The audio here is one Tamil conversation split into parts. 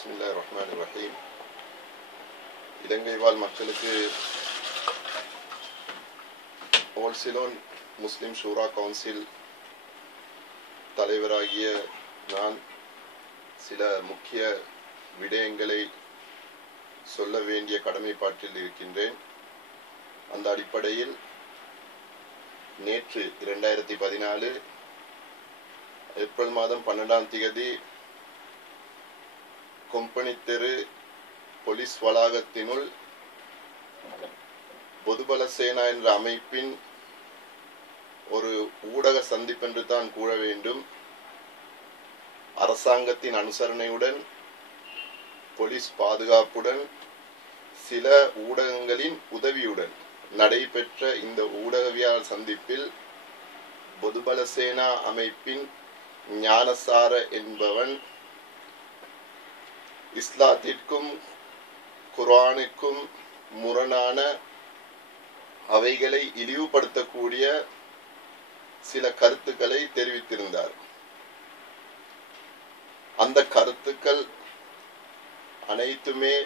பிஸ்மில்லாஹிர்ரஹ்மானிர்ரஹீம். இலங்கை வாழ் மக்களுக்கு ஓல் சிலோன் முஸ்லிம் ஷூரா கவுன்சில் தலைவராகிய நான் சில முக்கிய விடயங்களை சொல்ல வேண்டிய கடமைப்பாட்டில் இருக்கின்றேன். அந்த அடிப்படையில் நேற்று 2014 ஏப்ரல் மாதம் 12ஆம் தேதி கொம்பனி தெரு போலீஸ் வளாகத்தினுள் பொதுபல சேனா என்ற அமைப்பின் ஒரு ஊடக சந்திப்பென்று தான் கூற வேண்டும். அரசாங்கத்தின் அனுசரணையுடன் போலீஸ் பாதுகாப்புடன் சில ஊடகங்களின் உதவியுடன் நடைபெற்ற இந்த ஊடகவியலாளர் சந்திப்பில் பொதுபல சேனா அமைப்பின் ஞானசார என்பவன் இஸ்லாத்திற்கும் குர்ஆனுக்கும் முரணான அவைகளை இழிவுபடுத்தக்கூடிய சில கருத்துக்களை தெரிவித்திருந்தார். அந்த கருத்துக்கள் அனைத்துமே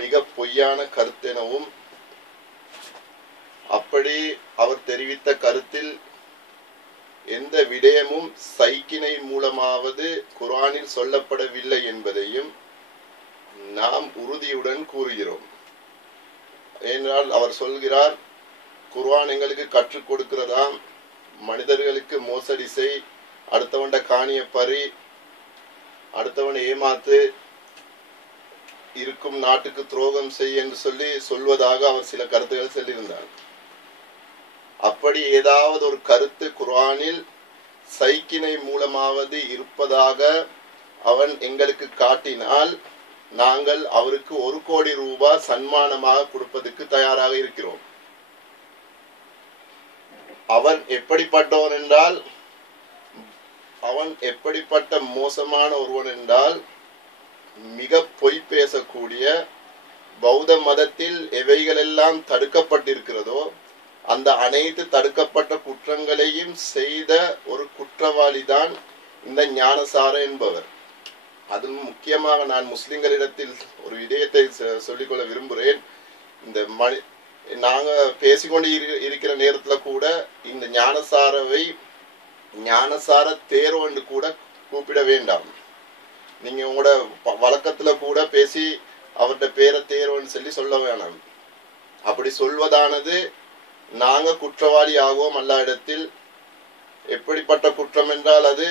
மிக பொய்யான கருத்தெனவும், அப்படி அவர் தெரிவித்த கருத்தில் எந்த விடயமும் சைக்கினை மூலமாவது குர்ஆனில் சொல்லப்படவில்லை என்பதையும் நாம் உறுதியுடன் கூறுகிறோம். ஏனென்றால் அவர் சொல்கிறார், குர்ஆன் எங்களுக்கு கற்றுக் கொடுக்கிறதாம் மனிதர்களுக்கு மோசடி செய், அடுத்தவண்ட காணிய பறி, அடுத்தவனை ஏமாத்து, இருக்கும் நாட்டுக்கு துரோகம் செய் என்று சொல்வதாக அவர் சில கருத்துக்கள் சொல்லியிருந்தார். அப்படி ஏதாவது ஒரு கருத்து குர்ஆனில் சைக்கினை மூலமாவது இருப்பதாக அவன் எங்களுக்கு காட்டினால் நாங்கள் அவருக்கு 1 கோடி ரூபாய் சன்மானமாக கொடுப்பதற்கு தயாராக இருக்கிறோம். அவன் எப்படிப்பட்டவன் என்றால், அவன் எப்படிப்பட்ட மோசமான ஒருவன் என்றால், மிக பொய் பேசக்கூடிய, பௌத்த மதத்தில் எவைகளெல்லாம் தடுக்கப்பட்டிருக்கிறதோ அந்த அனைத்து தடுக்கப்பட்ட குற்றங்களையும் செய்த ஒரு குற்றவாளி தான் இந்த ஞானசார என்பவர். அதில் முக்கியமாக நான் முஸ்லிம்களிடத்தில் ஒரு விடயத்தை சொல்லிக்கொள்ள விரும்புகிறேன். இந்த நாங்க பேசிக்கொண்டு இருக்கிற நேரத்துல கூட இந்த ஞானசாரவை ஞானசார தேரோ என்று கூட கூப்பிட வேண்டாம். நீங்க உங்களோட வழக்கத்துல கூட பேசி அவருடைய பேரை தேரோன்னு சொல்ல வேணாம். அப்படி சொல்வதானது நாங்க குற்றவாளி ஆகுவோம் அல்லா இடத்தில். எப்படிப்பட்ட குற்றம் என்றால், அது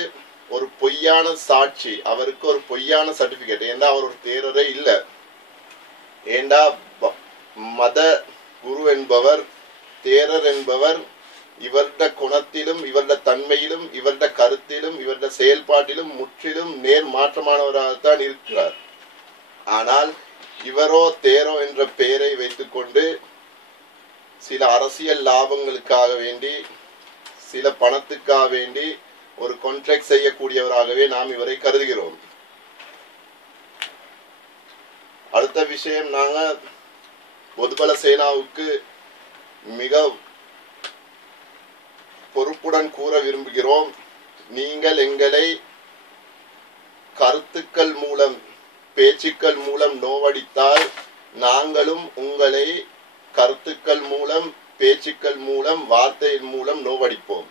ஒரு பொய்யான சாட்சி, அவருக்கு ஒரு பொய்யான சர்டிபிகேட். ஏண்டா அவர் ஒரு தேரரே இல்லை. ஏண்டா மத குரு என்பவர், தேரர் என்பவர் இவருடைய குணத்திலும் இவருடைய தன்மையிலும் இவருடைய கருத்திலும் இவருடைய செயல்பாட்டிலும் முற்றிலும் நேர் மாற்றமானவராகத்தான் இருக்கிறார். ஆனால் இவரோ தேரோ என்ற பெயரை வைத்துக்கொண்டு சில அரசியல் லாபங்களுக்காக வேண்டி, சில பணத்துக்காக வேண்டி ஒரு கான்ட்ராக்ட் செய்யக்கூடியவராகவே நாம் இவரை கருதுகிறோம். அடுத்த விஷயம், நாங்க பொதுபல சேனாவுக்கு மிக பொறுப்புடன் கூற விரும்புகிறோம். நீங்கள் எங்களை கருத்துக்கள் மூலம், பேச்சுக்கள் மூலம் நோவடித்தால் நாங்களும் உங்களை கருத்துக்கள் மூலம், பேச்சுக்கள் மூலம், வார்த்தையின் மூலம் நோவடிப்போம்.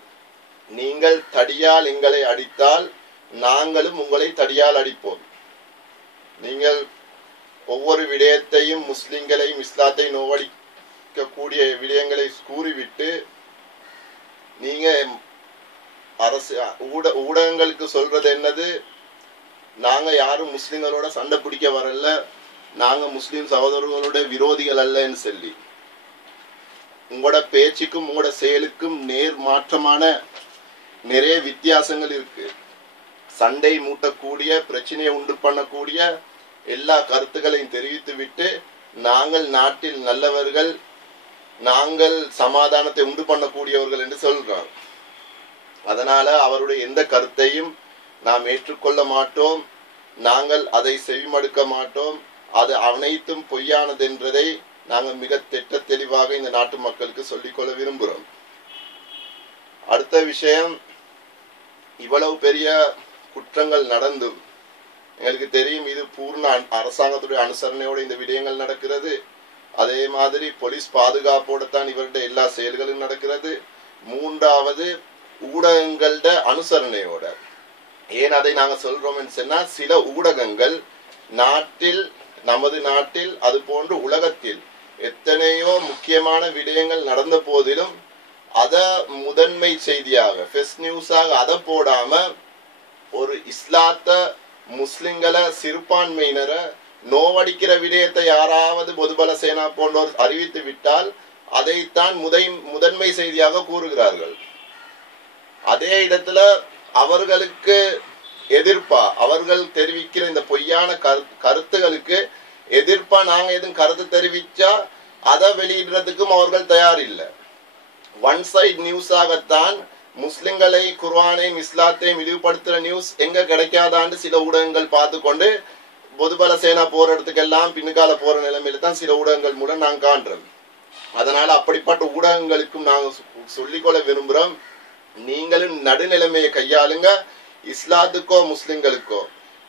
நீங்கள் தடியால் எங்களை அடித்தால் நாங்களும் உங்களை தடியால் அடிப்போம். நீங்கள் ஒவ்வொரு விடயத்தையும், முஸ்லிம்களையும் இஸ்லாத்தை நோவடிக்கக்கூடிய விடயங்களை கூறிவிட்டு நீங்க அரசு ஊடகங்களுக்கு சொல்றது என்னது, நாங்க யாரும் முஸ்லிம்களோட சண்டை பிடிக்க வரல, நாங்க முஸ்லிம் சகோதரர்களோட விரோதிகள் அல்லன்னு சொல்லி, உங்களோட பேச்சுக்கும் உங்களோட செயலுக்கும் நேர் மாற்றமான நிறைய வித்தியாசங்கள் இருக்கு. சண்டை மூட்டக்கூடிய, பிரச்சனையை உண்டு பண்ணக்கூடிய எல்லா கருத்துக்களையும் தெரிவித்து விட்டு நாங்கள் நாட்டில் நல்லவர்கள், நாங்கள் சமாதானத்தை உண்டு பண்ணக்கூடியவர்கள் என்று சொல்றாங்க. அதனால அவருடைய எந்த கருத்தையும் நாம் ஏற்றுக்கொள்ள மாட்டோம். நாங்கள் அதை செவிமடுக்க மாட்டோம். அது அனைத்தும் பொய்யானது என்றதை நாங்கள் மிக திட்ட தெளிவாக இந்த நாட்டு மக்களுக்கு சொல்லிக்கொள்ள விரும்புகிறோம். அடுத்த விஷயம், இவ்வளவு பெரிய குற்றங்கள் நடந்தும் எங்களுக்கு தெரியும் இது பூர்ண அரசாங்கத்துடைய அனுசரணையோடு இந்த விடயங்கள் நடக்கிறது. அதே மாதிரி போலீஸ் பாதுகாப்போடு தான் இவருடைய எல்லா செயல்களும் நடக்கிறது. மூன்றாவது ஊடகங்களோட அனுசரணையோட. ஏன் அதை நாங்க சொல்றோம்னு சொன்னா, சில ஊடகங்கள் நாட்டில், நமது நாட்டில் அது போன்று உலகத்தில் எத்தனையோ முக்கியமான விடயங்கள் நடந்த போதிலும் அத முதன்மை செய்தியாக ஃபெஸ்ட் நியூஸாக அதை போடாம ஒரு இஸ்லாத்த முஸ்லிம்களை சிறுபான்மையினரை நோவடிக்கிற விடயத்தை யாராவது பொதுபல சேனா போன்றோர் அறிவித்து விட்டால் அதைத்தான் முதன்மை செய்தியாக கூறுகிறார்கள். அதே இடத்துல அவர்களுக்கு எதிர்ப்பா, அவர்கள் தெரிவிக்கிற இந்த பொய்யான கருத்துகளுக்கு எதிர்ப்பா நாங்க எதுவும் கருத்து தெரிவிச்சா அதை வெளியிடுறதுக்கும் அவர்கள் தயார் இல்லை. ஒன் சைட் நியூஸாகத்தான் முஸ்லிம்களை, குர்ஆனையும் இஸ்லாத்தையும் இழிவுபடுத்துற நியூஸ் எங்க கிடைக்காதான்னு சில ஊடகங்கள் பார்த்து கொண்டு பொதுபல சேனா போற இடத்துக்கெல்லாம் பின்னுக்கால போற நிலைமையில தான் சில ஊடகங்கள் மூலம் நாங்க காண்றோம். அதனால அப்படிப்பட்ட ஊடகங்களுக்கும் நாங்க சொல்லிக்கொள்ள விரும்புறோம், நீங்களும் நடுநிலைமையை கையாளுங்க. இஸ்லாத்துக்கோ முஸ்லிம்களுக்கோ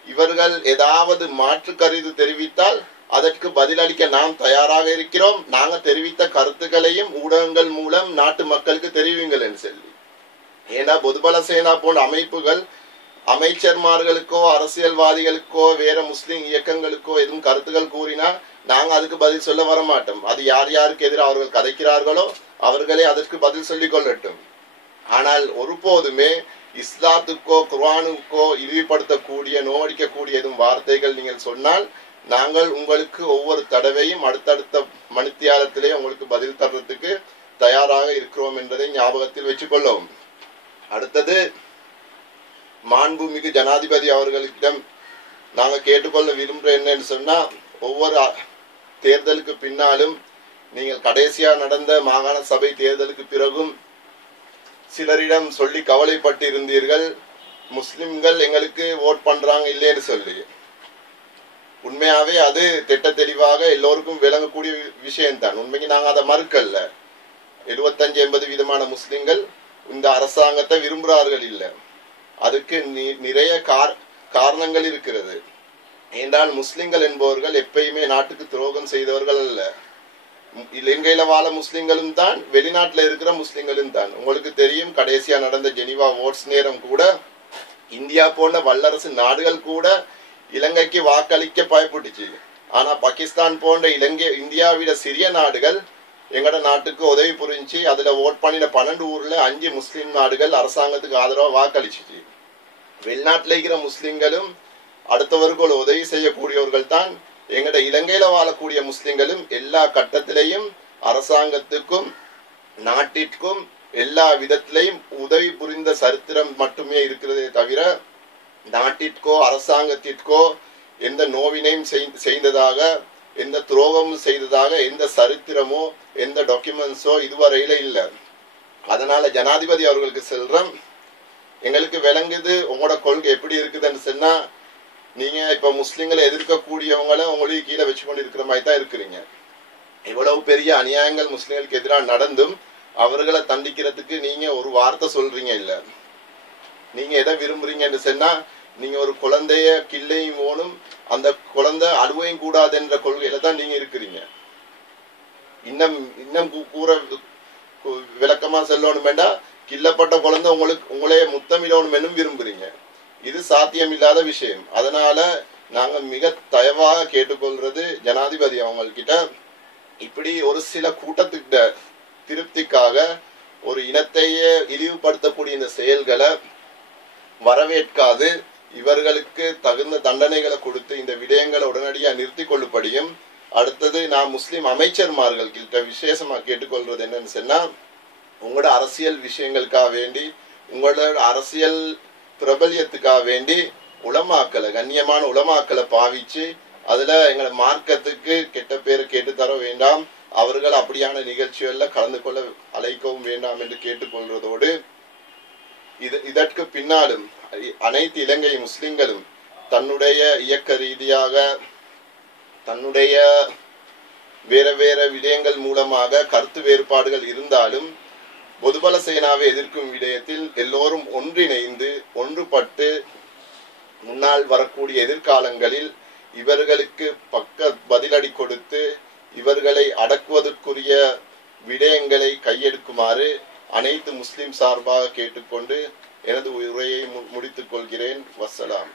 இவர்கள் ஏதாவது மாற்று கருத்து தெரிவித்தால் அதற்கு பதிலளிக்க நாம் தயாராக இருக்கிறோம். நாங்க தெரிவித்த கருத்துக்களையும் ஊடகங்கள் மூலம் நாட்டு மக்களுக்கு தெரிவிங்கள் என்று சொல்லி. ஏன்னா பொதுபல சேனா போன்ற அமைப்புகள் அமைச்சர்மார்களுக்கோ அரசியல்வாதிகளுக்கோ வேற முஸ்லிம் இயக்கங்களுக்கோ எதுவும் கருத்துக்கள் கூறினா நாங்க அதுக்கு பதில் சொல்ல வரமாட்டோம். அது யார் யாருக்கு எதிராக அவர்கள் கதைக்கிறார்களோ அவர்களே அதற்கு பதில் சொல்லிக் கொள்ளட்டும். ஆனால் ஒருபோதுமே இஸ்லாத்துக்கோ குர்ஆனுக்கோ இழிவுபடுத்தக்கூடிய, நோவடிக்கக்கூடிய எதுவும் வார்த்தைகள் நீங்கள் சொன்னால் நாங்கள் உங்களுக்கு ஒவ்வொரு தடவையும் அடுத்தடுத்த மணித்தியாலத்திலே உங்களுக்கு பதில் தர்றதுக்கு தயாராக இருக்கிறோம் என்பதை ஞாபகத்தில் வச்சுக்கொள்ளவும். அடுத்தது, மாண்புமிகு ஜனாதிபதி அவர்களிடம் நாங்க கேட்டுக்கொள்ள விரும்புற என்னன்னு சொன்னா, ஒவ்வொரு தேர்தலுக்கு பின்னாலும் நீங்கள் கடைசியா நடந்த மாகாண சபை தேர்தலுக்கு பிறகும் சிலரிடம் சொல்லி கவலைப்பட்டு இருந்தீர்கள், முஸ்லிம்கள் எங்களுக்கு ஓட் பண்றாங்க இல்லைன்னு சொல்லி. உண்மையாவே அது திட்ட தெளிவாக எல்லோருக்கும் விளங்கக்கூடிய விஷயம்தான். உண்மைக்கு நாங்க அதை மறுக்கல்ல. 75-80% முஸ்லிம்கள் இந்த அரசாங்கத்தை விரும்புகிறார்கள் இல்லை. அதுக்கு நிறைய காரணங்கள் இருக்கிறது. என்றால் முஸ்லிம்கள் என்பவர்கள் எப்பயுமே நாட்டுக்கு துரோகம் செய்தவர்கள் அல்ல. இலங்கையில வாழ முஸ்லிம்களும் தான், வெளிநாட்டுல இருக்கிற முஸ்லிம்களும் தான். உங்களுக்கு தெரியும், கடைசியா நடந்த ஜெனீவா ஓட்ஸ் நேரம் கூட இந்தியா போன்ற வல்லரசு நாடுகள் கூட இலங்கைக்கு வாக்களிக்க பயப்பட்டுச்சு. ஆனா பாகிஸ்தான் போன்ற இந்தியாவிட சிறிய நாடுகள் எங்கட நாட்டுக்கு உதவி புரிஞ்சு அதுல ஓட் பண்ணின 12 ஊர்ல 5 முஸ்லிம் நாடுகள் அரசாங்கத்துக்கு ஆதரவா வாக்களிச்சுச்சு. வெளிநாட்டுல இருக்கிற முஸ்லிம்களும் அடுத்தவர்கள் உதவி செய்யக்கூடியவர்கள் தான். எங்கட இலங்கையில வாழக்கூடிய முஸ்லிம்களும் எல்லா கட்டத்திலையும் அரசாங்கத்துக்கும் நாட்டிற்கும் எல்லா விதத்திலையும் உதவி புரிந்த சரித்திரம் மட்டுமே இருக்கிறதே தவிர நாட்டிற்கோ அரசாங்கத்திற்கோ எந்த நோவினையும் செய்ததாக, எந்த துரோகமும் செய்ததாக எந்த சரித்திரமோ எந்த டாக்குமெண்ட்ஸோ இதுவரையில இல்லை. அதனால ஜனாதிபதி அவர்களுக்கு செல்றோம், எங்களுக்கு விளங்குது உங்களோட கொள்கை எப்படி இருக்குதுன்னு சொன்னா, நீங்க இப்ப முஸ்லிம்களை எதிர்க்கக்கூடியவங்களை உங்களுக்கு கீழே வச்சு கொண்டு இருக்கிற மாதிரி தான் இருக்கிறீங்க. இவ்வளவு பெரிய அநியாயங்கள் முஸ்லிம்களுக்கு எதிராக நடந்தும் அவர்களை தண்டிக்கிறதுக்கு நீங்க ஒரு வார்த்தை சொல்றீங்க இல்ல. நீங்க எதை விரும்புறீங்கன்னு சொன்னா, நீங்க ஒரு குழந்தைய கிள்ளையும் ஓணும், அந்த குழந்தை அழுவையும் கூடாது என்ற கொள்கையில தான் நீங்க இருக்கிறீங்க. இன்னும் கூற விளக்கமா சொல்லணும் வேண்டா, கிள்ளப்பட்ட குழந்தை உங்களே முத்தமிடணும் என்னும் விரும்புறீங்க. இது சாத்தியம் இல்லாத விஷயம். அதனால நாங்க மிக தயவாக கேட்டுக்கொள்றது, ஜனாதிபதி அவங்கக்கிட்ட இப்படி ஒரு சில கூட்டத்துக்கிட்ட திருப்திக்காக ஒரு இனத்தையே இழிவுபடுத்தக்கூடிய இந்த செயல்களை வரவேற்காது இவர்களுக்கு தகுந்த தண்டனைகளை கொடுத்து இந்த விடயங்களை உடனடியாக நிறுத்தி கொள்ளும்படியும், அடுத்தது நான் முஸ்லிம் அமைச்சர்மார்கள் கிட்ட விசேஷமா கேட்டுக்கொள்றது என்னன்னு சொன்னா, உங்களோட அரசியல் விஷயங்களுக்காக வேண்டி, உங்களோட அரசியல் பிரபல்யத்துக்காக வேண்டி உலமாக்களை, கண்ணியமான உலமாக்களை பாவிச்சு அதுல எங்களை மார்க்கத்துக்கு கெட்ட பேரை கேட்டு தர வேண்டாம், அவர்கள் அப்படியான நிகழ்ச்சிகள்ல கலந்து கொள்ள அழைக்கவும் வேண்டாம் என்று கேட்டுக்கொள்றதோடு, இதற்கு பின்னாலும் அனைத்து இலங்கை முஸ்லிம்களும் தன்னுடைய இயக்க ரீதியாக தன்னுடைய வேற வேற விடயங்கள் மூலமாக கருத்து வேறுபாடுகள் இருந்தாலும் பொதுபல சேனாவை எதிர்க்கும் விடயத்தில் எல்லோரும் ஒன்றிணைந்து ஒன்றுபட்டு முன்னால் வரக்கூடிய எதிர்காலங்களில் இவர்களுக்கு பதிலடி கொடுத்து இவர்களை அடக்குவதற்குரிய விடயங்களை கையெடுக்குமாறு அனைத்து முஸ்லிம் சார்பாக கேட்டுக்கொண்டு எனது உரையை முடித்துக் கொள்கிறேன். வஸ்ஸலாம்.